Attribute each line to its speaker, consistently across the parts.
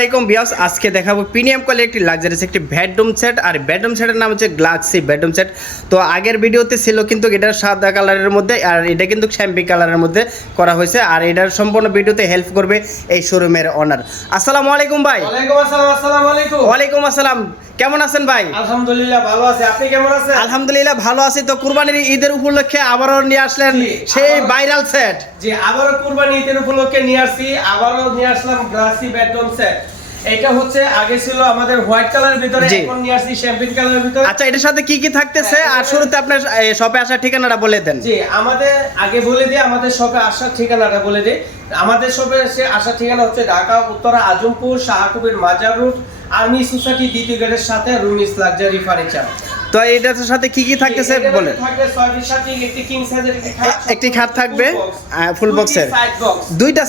Speaker 1: আসসালামাইকুম বিয়াস আজকে দেখাবো প্রিমিয়াম কোয়ালিটি লাক্সারিস একটি বেডরুম সেট। আর বেডরুম সেটের নাম হচ্ছে গ্লাক্সি বেডরুম সেট। তো আগের ভিডিওতে ছিল কিন্তু এটা সাদা কালারের মধ্যে আর এটা কিন্তু শ্যাম্পি কালারের মধ্যে করা হয়েছে। আর এটার সম্পূর্ণ ভিডিওতে হেল্প করবে এই শোরুমের আসসালামু আলাইকুম ভাই।
Speaker 2: ওয়ালাইকুম আসসালাম
Speaker 1: কেমন আছেন ভাই?
Speaker 2: আলহামদুলিল্লাহ ভালো আছি। আপনি কেমন আছেন?
Speaker 1: আলহামদুলিল্লাহ ভালো আছি। তো কুরবানির ঈদের উপলক্ষে আবারও নিয়ে আসলেন সেই ভাইরাল সেট।
Speaker 2: জি আবারও কুরবানি ঈদের উপলক্ষে নিয়ে আসছি। আবারও নিয়ে আসলাম গ্লাসি বেডরুম সেট। এটা হচ্ছে আগে ছিল আমাদের হোয়াইট কালারের ভিতরে। এখন নিয়ে আসছি শ্যাম্পেন কালারের ভিতরে।
Speaker 1: আচ্ছা এটার সাথে কি কি থাকতেছে? আর শুরুতে আপনার শপে আসার ঠিকানাটা বলে দেন।
Speaker 2: জি আমাদের আগে বলে দিই আমাদের শপে আসার ঠিকানাটা বলে দিই। আমাদের শপে এসে আসার ঠিকানা হচ্ছে ঢাকা উত্তরা আজমপুর শাহকুবের মাজার রোড আর্মি সোসাইটি দ্বিতীয় গেটের সাথে রুমিস লাক্সারি ফার্নিচার।
Speaker 1: তো এটার সাথে কি কি থাকতেছে বলেন।
Speaker 2: একটি কিং সাইজের একটি খাট
Speaker 1: থাকবে, ফুল box এর।
Speaker 2: সাইড বক্স
Speaker 1: দুইটা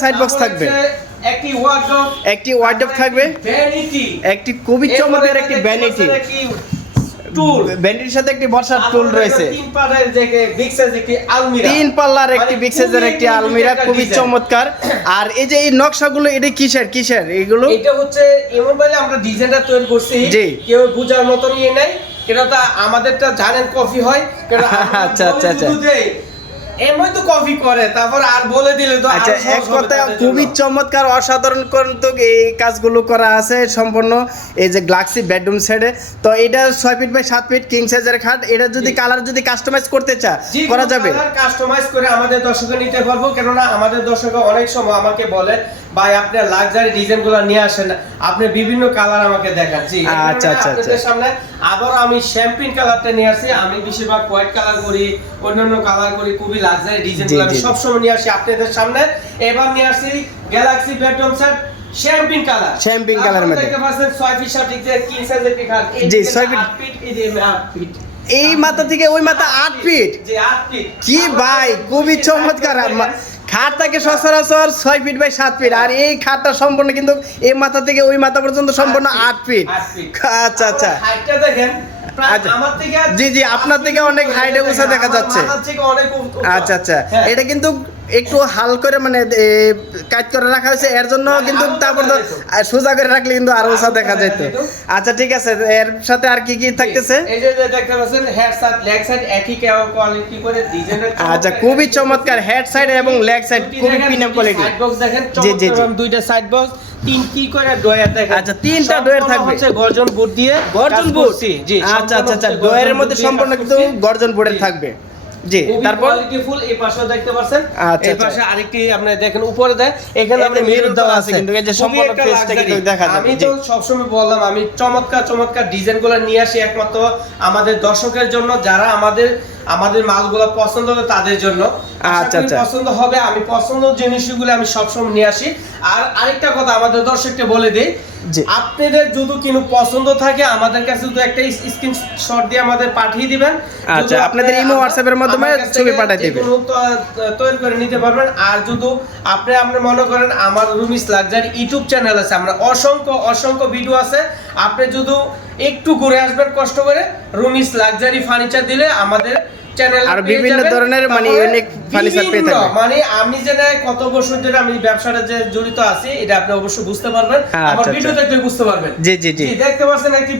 Speaker 1: থাকবে।
Speaker 2: একটি ওয়ার্ডরোব
Speaker 1: একটি ওয়ার্ডরোব থাকবে।
Speaker 2: ভ্যানিটি
Speaker 1: একটি খুবই চমৎকার একটি ভ্যানিটি
Speaker 2: টুল
Speaker 1: ভ্যানিটির সাথে একটি বর্ষার টুল রয়েছে।
Speaker 2: তিন পাড়ের যে বিগ সাইজ একটি আলমিরা।
Speaker 1: তিন পাল্লার একটি
Speaker 2: মানে
Speaker 1: বিগ সাইজের একটি আলমিরা খুবই চমৎকার। আর এই যে এই নকশাগুলো এটা কিসের কিসের? এগুলো?
Speaker 2: এটা হচ্ছে এমন ভাবে আমরা ডিজাইনটা তৈরি করছি। কেউ বুঝার মতো নিয়ে আমাদেরটা জানেন কফি হয়।
Speaker 1: আচ্ছা, আচ্ছা, আচ্ছা।
Speaker 2: এমন তো কফি করে তারপর আর বলে দিলে তো
Speaker 1: আচ্ছা এক খুবই চমৎকার অসাধারণ কিন্তু এই কাজগুলো করা আছে সম্পূর্ণ। এই যে গ্লাক্সি বেডরুম সেটে তো এটা ছয় ফিট বাই সাত ফিট কিং সাইজের খাট এটা যদি কালার যদি কাস্টমাইজ করতে চা করা যাবে?
Speaker 2: কাস্টমাইজ করে আমাদের দর্শকে নিতে পারব কেননা আমাদের দর্শক অনেক সময় আমাকে বলে ভাই আপনি লাক্সারি ডিজাইনগুলো নিয়ে আসেন আপনি বিভিন্ন কালার আমাকে দেখান।
Speaker 1: আচ্ছা, আচ্ছা, আচ্ছা।
Speaker 2: সামনে আবার আমি শ্যাম্পিন কালারটা নিয়ে আসি আমি বেশিরভাগ হোয়াইট কালার করি অন্যান্য কালার করি খুবই লাক্সারি ডিজাইন
Speaker 1: জি,
Speaker 2: গুলো আমি সবসময় নিয়ে আসি আপনাদের সামনে। এবার নিয়ে আসি galaxy bedroom set champagne colour
Speaker 1: colour এর মধ্যে।
Speaker 2: দেখতে পাচ্ছেন 6 ফিট 7 ফিট কি সাইজ একটি খাট এই
Speaker 1: জি,
Speaker 2: দিকে
Speaker 1: 6 ফিট।
Speaker 2: 8 ফিট এই যে 8 ফিট
Speaker 1: এই মাথা থেকে ওই মাথা আট ফিট
Speaker 2: জি 8 ফিট
Speaker 1: কি ভাই খুবই চমৎকার। খাট থাকে সচরাচর ছয় ফিট বাই সাত ফিট আর এই খাটটা সম্পূর্ণ কিন্তু এই মাথা থেকে ওই মাথা পর্যন্ত সম্পূর্ণ আট ফিট আচ্ছা আচ্ছা।
Speaker 2: দেখেন।
Speaker 1: আচ্ছা। জি, জি, আপনার থেকে অনেক হাইটে উঁচা দেখা যাচ্ছে। আচ্ছা আচ্ছা।
Speaker 2: হ্যাঁ।
Speaker 1: এটা কিন্তু একটু হাল করে মানে কাজ করে রাখা হয়েছে। এর জন্য কিন্তু তারপর তো সোজা করে রাখলে কিন্তু
Speaker 2: আরও
Speaker 1: উঁচা দেখা যেত
Speaker 2: যেত।
Speaker 1: আচ্ছা ঠিক আছে এর সাথে আর কি কি থাকতেছে?
Speaker 2: এই যে দেখতে পাচ্ছেন হেড সাইড লেগ সাইড একই কোয়ালিটি করে ডিজাইনের
Speaker 1: আচ্ছা খুবই চমৎকার হেড সাইড এবং লেগ সাইড খুবই প্রিমিয়াম কোয়ালিটি
Speaker 2: সাইড বক্স দেখেন
Speaker 1: জি, জি, জি।
Speaker 2: চমৎকার দুইটা সাইড বক্স তিন কি করে ডয়ার দেখেন।
Speaker 1: আচ্ছা, তিনটা ডয়ার থাকবে।
Speaker 2: হচ্ছে গর্জন বুট দিয়ে
Speaker 1: গর্জন বুট
Speaker 2: জি
Speaker 1: আচ্ছা আচ্ছা আচ্ছা
Speaker 2: সম্পূর্ণ
Speaker 1: ডয়ের
Speaker 2: হচ্ছে
Speaker 1: মধ্যে সম্পূর্ণ কিন্তু গর্জন বোর্ডের থাকবে। জি
Speaker 2: খুবই
Speaker 1: তারপর
Speaker 2: কোয়ালিটিফুল এই পাশেও দেখতে পাচ্ছেন
Speaker 1: আচ্ছা,
Speaker 2: এই
Speaker 1: আচ্ছা।
Speaker 2: পাশে আরেকটি আপনি দেখেন উপরে দেয় এখানে আপনি মিরর
Speaker 1: দেওয়া
Speaker 2: দেওয়া
Speaker 1: আছে
Speaker 2: আছে
Speaker 1: কিন্তু এই যে সম্পূর্ণ
Speaker 2: একটা
Speaker 1: কিন্তু দেখা যাবে,
Speaker 2: আমি তো সবসময় বললাম আমি চমৎকার চমৎকার ডিজাইনগুলো নিয়ে আসি একমাত্র আমাদের দর্শকের জন্য যারা আমাদের আমাদের মালগুলো পছন্দ হবে তাদের জন্য
Speaker 1: আচ্ছা, আচ্ছা।
Speaker 2: পছন্দ হবে আমি পছন্দ জিনিসগুলো আমি সবসময় নিয়ে আসি আর আরেকটা কথা আমাদের দর্শককে বলে দিই। আপনাদের যদি কোনো পছন্দ থাকে আমাদের কাছে একটা স্ক্রিনশট দিয়ে আমাদের পাঠিয়ে দিবেন।
Speaker 1: আচ্ছা, আপনাদের
Speaker 2: আপনি
Speaker 1: ইমো, হোয়াটসঅ্যাপের মাধ্যমে ছবি পাঠায় দিবেন।
Speaker 2: তৈরি করে নিতে পারবেন। আর যদি আপনি আপনি মনে করেন আমার রুমিস লাক্সারি ইউটিউব চ্যানেল আছে আমরা অসংখ্য অসংখ্য ভিডিও আছে। আপনি যদি একটু ঘুরে আসবেন কষ্ট করে রুমিস লাক্সারি ফার্নিচার দিলে আমাদের চ্যানেল
Speaker 1: আর বিভিন্ন ধরনের মানে unique furniture পেয়ে থাকবেন।
Speaker 2: মানে আমি যেটা কত বছর ধরে আমি ব্যবসাটা যে জড়িত আছি এটা আপনি অবশ্যই বুঝতে পারবেন
Speaker 1: হ্যাঁ,
Speaker 2: আমার
Speaker 1: আচ্ছা,
Speaker 2: ভিডিও
Speaker 1: আচ্ছা।
Speaker 2: দেখলে বুঝতে পারবেন
Speaker 1: জি, জি, জি।
Speaker 2: দেখতে পাচ্ছেন একটি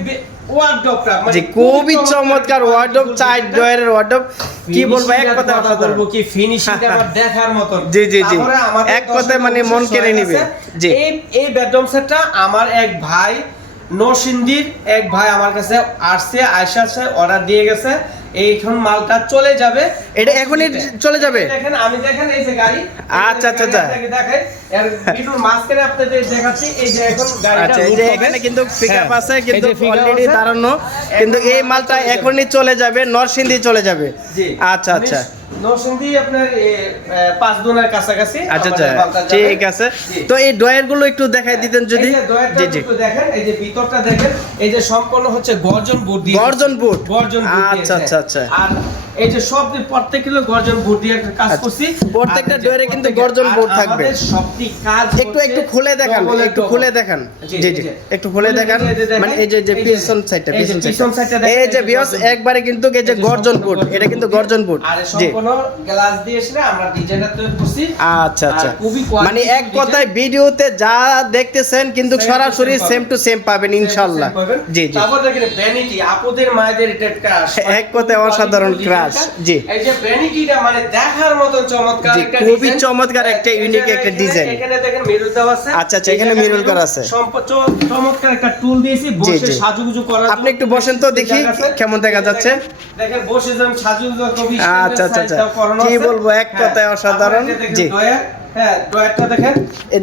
Speaker 2: মানে
Speaker 1: জি খুবই চমৎকার ওয়ার্ডরোব চার ডয়ের ওয়ার্ডরোব কি বলব এক কথা
Speaker 2: কথা বলব কি ফিনিশিং আমার দেখার মতন
Speaker 1: জি, জি, জি। এক কথায় মানে মন কেড়ে নিবে। জি।
Speaker 2: এই এই বেডরুম সেটটা আমার এক ভাই নরসিংদীর এক ভাই আমার কাছে আসছে আয়সা অর্ডার দিয়ে গেছে এইখন মালটা চলে যাবে।
Speaker 1: এটা এখনই চলে যাবে?
Speaker 2: দেখেন আমি দেখেন এই যে গাড়ি।
Speaker 1: আচ্ছা, আচ্ছা, আচ্ছা।
Speaker 2: দেখেন এর ভিডিওর মাঝখানে আপনাদের দেখাচ্ছি এই যে এখন গাড়িটা
Speaker 1: আচ্ছা এই যে এখানে কিন্তু পিকআপ
Speaker 2: হ্যাঁ,
Speaker 1: আছে কিন্তু অলরেডি দাঁড়ানো। কিন্তু এই মালটা এখনই চলে যাবে নরসিংদী চলে যাবে।
Speaker 2: জি।
Speaker 1: আচ্ছা আচ্ছা।
Speaker 2: নরসিংদী আপনার পাঁচ দুনের কাছাকাছি।
Speaker 1: আচ্ছা আচ্ছা। ঠিক আছে। তো এই ডয়েরগুলো একটু দেখাই দিতেন যদি। জি জি।
Speaker 2: দেখেন এই যে ভিতরটা দেখেন এই যে সম্পূর্ণ হচ্ছে গর্জন বোর্ড
Speaker 1: গর্জন board।
Speaker 2: গর্জন
Speaker 1: আচ্ছা, আচ্ছা, আচ্ছা।
Speaker 2: আর এই যে সব প্রত্যেক গর্জন বোর্ড দিয়ে কাজ
Speaker 1: আচ্ছা।
Speaker 2: করছি।
Speaker 1: প্রত্যেকটা ডোরে কিন্তু গর্জন থাকবে।
Speaker 2: সবটি কাজ
Speaker 1: একটু একটু খুলে দেখান একটু খুলে দেখান।
Speaker 2: জি,
Speaker 1: জি। একটু খুলে দেখান। মানে এই যে যে পিছন সাইডটা পিছন সাইডটা এই যে একবারে কিন্তু এই যে গর্জন বোর্ড এটা কিন্তু গর্জন বোর্ড
Speaker 2: আর
Speaker 1: জি।
Speaker 2: সম্পূর্ণ গ্লাস দিয়ে আমরা ডিজাইনটা তৈরি করছি।
Speaker 1: আচ্ছা আচ্ছা। মানে এক কথায় ভিডিওতে যা দেখতেছেন কিন্তু সরাসরি সেম টু সেম পাবেন ইনশাআল্লাহ জি জি।
Speaker 2: তারপর দেখেন ভ্যানিটি আপুদের মায়েদের এটা
Speaker 1: এক কথায় অসাধারণ crush, জি।
Speaker 2: এই যে ভ্যানিটিটা মানে দেখার মতন চমৎকার একটা
Speaker 1: খুবই চমৎকার একটা
Speaker 2: এই
Speaker 1: একটা
Speaker 2: এখানে- এখানে দেখেন মিরর দেওয়া আছে
Speaker 1: আচ্ছা, আচ্ছা, এখানে করা আছে।
Speaker 2: চমৎকার একটা টুল দিয়েছি বসে সাজুগুজু করার
Speaker 1: আপনি একটু বসেন তো দেখি কেমন দেখা যাচ্ছে।
Speaker 2: দেখেন বসে সাজুগুজু কবি
Speaker 1: আচ্ছা, আচ্ছা, আচ্ছা। কি বলব, এক কথায় অসাধারণ। জি।
Speaker 2: হ্যাঁ ড্রয়ারটা দেখেন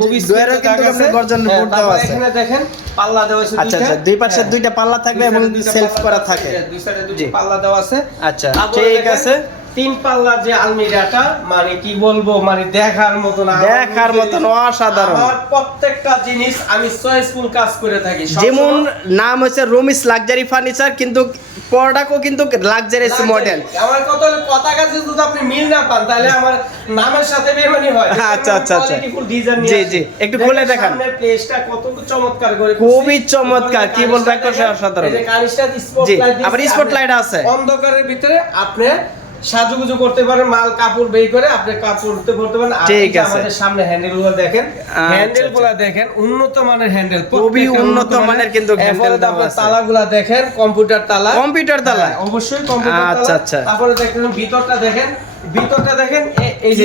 Speaker 2: খুবই
Speaker 1: ড্রয়ারও কিন্তু আপনি গর্জন
Speaker 2: হ্যাঁ,
Speaker 1: দেওয়া আছে।
Speaker 2: এখানে দেখেন পাল্লা দেওয়া আছে
Speaker 1: আচ্ছা আচ্ছা দুই পাশে
Speaker 2: হ্যাঁ।
Speaker 1: দুইটা পাল্লা থাকবে এবং সেলফ করা থাকে।
Speaker 2: দুই সাইডে দুইটা পাল্লা দেওয়া আছে।
Speaker 1: আচ্ছা ঠিক আছে।
Speaker 2: তিন পাল্লার যে আলমিরাটা মানে কি বলব মানে দেখার মতন আমার
Speaker 1: দেখার মতন অসাধারণ
Speaker 2: আমার প্রত্যেকটা জিনিস আমি চয়েসফুল কাজ করে থাকি
Speaker 1: যেমন নাম হচ্ছে রুমিস লাক্সারি ফার্নিচার কিন্তু প্রোডাক্টও কিন্তু লাক্সারিয়াস মডেল
Speaker 2: আমার কথা কাছে যদি আপনি মিল না পান তাহলে আমার নামের সাথে বেমানি হয়
Speaker 1: আচ্ছা, আচ্ছা, আচ্ছা। জি, জি। একটু খুলে দেখান।
Speaker 2: প্লেসটা কত চমৎকার করে
Speaker 1: খুবই চমৎকার, কি বলব,
Speaker 2: একটা
Speaker 1: অসাধারণ।
Speaker 2: এই যে
Speaker 1: আবার
Speaker 2: আপনি
Speaker 1: spotlight আছে।
Speaker 2: অন্ধকারের ভিতরে আপনি সাজুগুজু করতে পারেন মাল কাপড় বেই করে আপনি কাপড় উঠতে করতে পারেন আর
Speaker 1: ঠিক আছে।
Speaker 2: আমাদের সামনে হ্যান্ডেলগুলো দেখেন
Speaker 1: আচ্ছা,
Speaker 2: হ্যান্ডেলগুলো দেখেন উন্নত মানের হ্যান্ডেল
Speaker 1: খুবই উন্নত মানের কিন্তু হ্যান্ডেল দেওয়া আছে।
Speaker 2: তালা গুলা দেখেন কম্পিউটার তালা
Speaker 1: কম্পিউটার তালা?
Speaker 2: হ্যাঁ, অবশ্যই কম্পিউটার তালা
Speaker 1: আচ্ছা, আচ্ছা।
Speaker 2: তারপরে দেখেন ভিতরটা দেখেন ভিতরটা দেখেন এই যে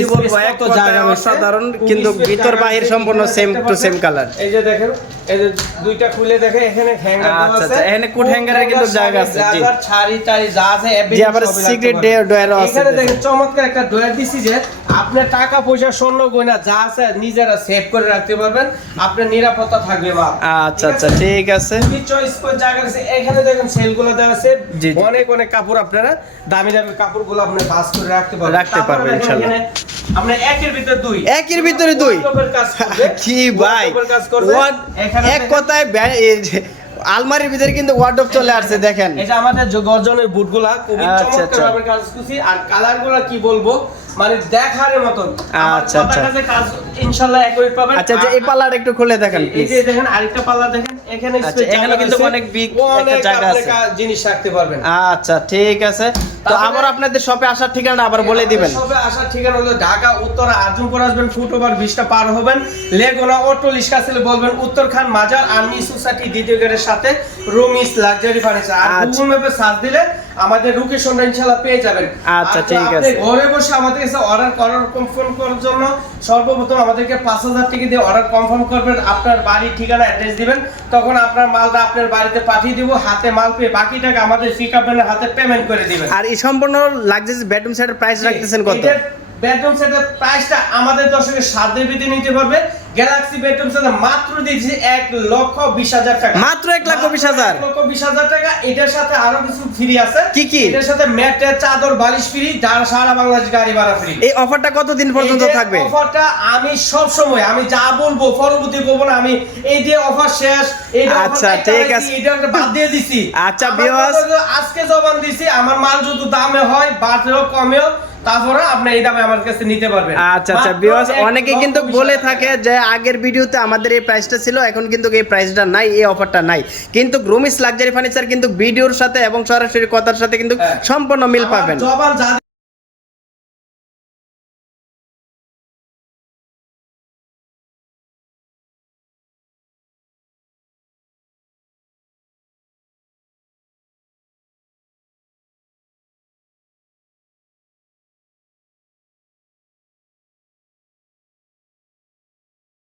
Speaker 1: এক
Speaker 2: কত জায়গা
Speaker 1: অসাধারণ, কিন্তু ভিতর বাহির সম্পূর্ণ সেম
Speaker 2: টু
Speaker 1: সেম কালার
Speaker 2: এই যে দেখেন এই যে দুইটা খুলে দেখে এখানে হ্যাঙ্গার
Speaker 1: আচ্ছা,
Speaker 2: আছে
Speaker 1: আচ্ছা, এখানে কোট হ্যাঙ্গারের কিন্তু জায়গা আছে, জি।
Speaker 2: ব্লাজার, ছাড়ি টাড়ি যা আছে
Speaker 1: জি, আবার secret
Speaker 2: পারবেন।
Speaker 1: drawer আছে
Speaker 2: এখানে।
Speaker 1: দেখেন
Speaker 2: চমৎকার একটা ডয়ার দিছি যে আপনার টাকা পয়সা স্বর্ণ গয়না যা আছে নিজেরা সেভ করে রাখতে পারবেন। আপনার নিরাপত্তা থাকবে মা
Speaker 1: আচ্ছা আচ্ছা ঠিক আছে।
Speaker 2: খুবই চয়েস করে জায়গা আছে এখানে দেখেন সেলগুলো দেওয়া আছে। অনেক অনেক কাপড় আপনারা দামি দামি কাপড়গুলো আপনি ভাঁজ করে রাখতে পারবেন।
Speaker 1: রাখতে পারবেন।
Speaker 2: একের ভিতরে দুই।
Speaker 1: একের ভিতরে দুই? কি ভাই এক কথায় যে আলমারির ভিতরে কিন্তু ওয়ার্ডরোব চলে আসছে দেখেন।
Speaker 2: এই যে আমাদের গর্জনের বুটগুলা খুবই
Speaker 1: আচ্ছা,
Speaker 2: চমৎকার
Speaker 1: আচ্ছা।
Speaker 2: কাজ করছি। আর কালারগুলো কি বলব? মানে দেখার মতন।
Speaker 1: আচ্ছা, আচ্ছা।
Speaker 2: কাজ ইনশাআল্লাহ পাবেন।
Speaker 1: আচ্ছা আচ্ছা এই পাল্লাটা একটু খুলে দেখান
Speaker 2: এই যে দেখেন আরেকটা পাল্লা দেখেন এখানে
Speaker 1: আচ্ছা, এখানে কিন্তু অনেক
Speaker 2: অনেক
Speaker 1: একটা জায়গা আছে।
Speaker 2: জিনিস রাখতে পারবেন।
Speaker 1: আচ্ছা ঠিক আছে। তো আবার আপনাদের শপে আসার ঠিকানা আবার বলে দিবেন।
Speaker 2: সবে আসার ঠিকানা হলো ঢাকা উত্তর আজমপুর আসবেন ফুট ওভার বিশটা পার হবেন। লেগুনা অটো লিস্কা ছেলে বলবেন উত্তর খান মাজার আর্মি সোসাইটি দ্বিতীয় গেটের সাথে রুমিস লাক্সারি ফার্নিচার আর। গুগল ম্যাপে সার্চ দিলে আমাদের লোকেশনটা ইনশাআল্লাহ পেয়ে যাবেন।
Speaker 1: আচ্ছা,
Speaker 2: ঠিক
Speaker 1: ঠিক
Speaker 2: আপনি
Speaker 1: আছে।
Speaker 2: ঘরে বসে আমাদের কাছে অর্ডার করার কনফার্ম করার জন্য সর্বপ্রথম আমাদেরকে পাঁচ হাজার টাকা দিয়ে অর্ডার কনফার্ম করবেন আপনার বাড়ি ঠিকানা অ্যাড্রেস দিবেন। তখন আপনার মালটা আপনার বাড়িতে পাঠিয়ে দিব হাতে মাল পেয়ে বাকি টাকা আমাদের পিক আপের হাতে পেমেন্ট করে দিবেন।
Speaker 1: আর এই সম্পূর্ণ লাক্সারি বেডরুম সেটের প্রাইস রাখতেছেন কত?
Speaker 2: বেডরুম সেটের প্রাইসটা আমাদের দর্শকের সাধ্যের ভিতরে নিতে পারবে। গ্যালাক্সি বেডরুম সেট মাত্র দিচ্ছি এক লক্ষ বিশ হাজার টাকা।
Speaker 1: মাত্র এক লক্ষ বিশ হাজার?
Speaker 2: লক্ষ বিশ হাজার টাকা। এটার সাথে আরও কিছু ফ্রি আছে।
Speaker 1: কি কি?
Speaker 2: এটার সাথে ম্যাটের চাদর বালিশ ফ্রি সারা বাংলাদেশ গাড়ি ভাড়া ফ্রি
Speaker 1: এই অফারটা কতদিন পর্যন্ত থাকবে?
Speaker 2: অফারটা আমি সব সময় আমি যা বলব পরবর্তী করব না আমি এই যে অফার শেষ এই
Speaker 1: আচ্ছা, ঠিক আছে।
Speaker 2: এটা বাদ দিয়ে দিছি।
Speaker 1: আচ্ছা,
Speaker 2: হলো, আজকে জবান দিছি আমার মাল যদি দামে হয় বাড়লেও কমেও। তারপরে আপনি এই দামে আমার কাছে নিতে পারবেন।
Speaker 1: আচ্ছা আচ্ছা বিকজ অনেকে কিন্তু বলে থাকে যে আগের ভিডিওতে আমাদের এই প্রাইসটা ছিল এখন কিন্তু এই প্রাইসটা নাই এই অফারটা নাই। কিন্তু লাক্সারি ফার্নিচার কিন্তু ভিডিওর সাথে এবং সরাসরি কথার সাথে কিন্তু
Speaker 2: হ্যাঁ।
Speaker 1: সম্পূর্ণ মিল পাবেন।